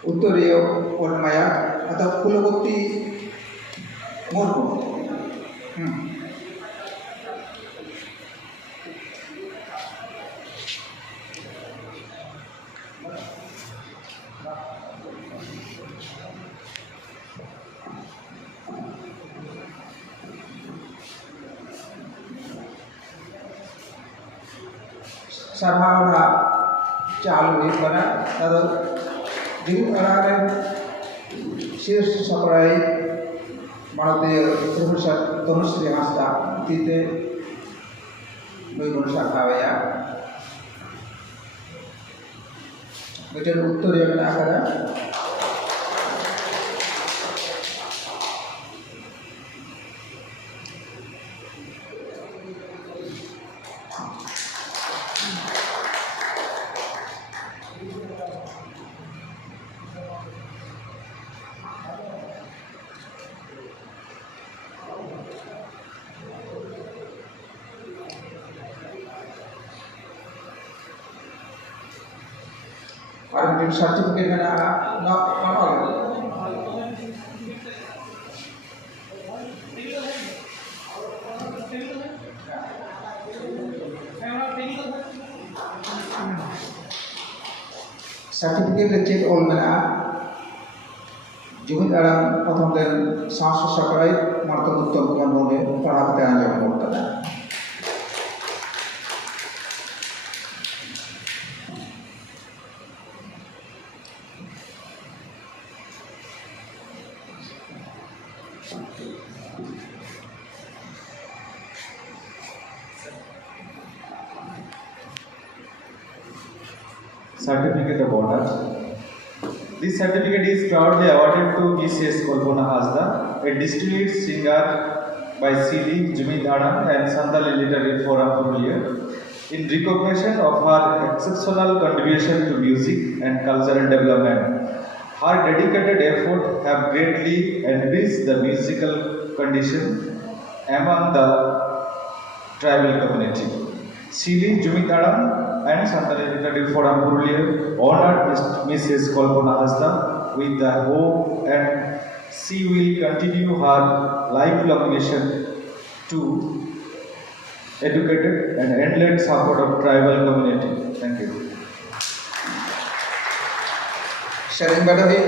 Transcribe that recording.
Uttorio Olmaya atau Kulogoti Morgo. Sarhana चालू एक बना तब जिन अरारे शीर्ष सप्राय मानते प्रोफेसर तनुश्री हास्ता तीते नई बंशा खाया बेटे उत्तर yang nak ada ada yang sertifikat mana nak apa? Sertifikat lecet all mana? Jumit alam potong dan sahas separai martabat utama bukan boleh perhatian yang mortal. Certificate of honor. This certificate is proudly awarded to Mrs. Kalpana Hasda, a distinguished singer by CD Jumi Dhadam and Santali Literary Forum Purulia, in recognition of her exceptional contribution to music and cultural development. Her dedicated efforts have greatly enriched the musical condition among the tribal community. CD Jumi Dhadam and Santali Literary Forum Purulia honored Mrs. Kalpana Hasda with the hope and she will continue her lifelong mission to educated and endless support of tribal community. Thank you. Sharing Badawi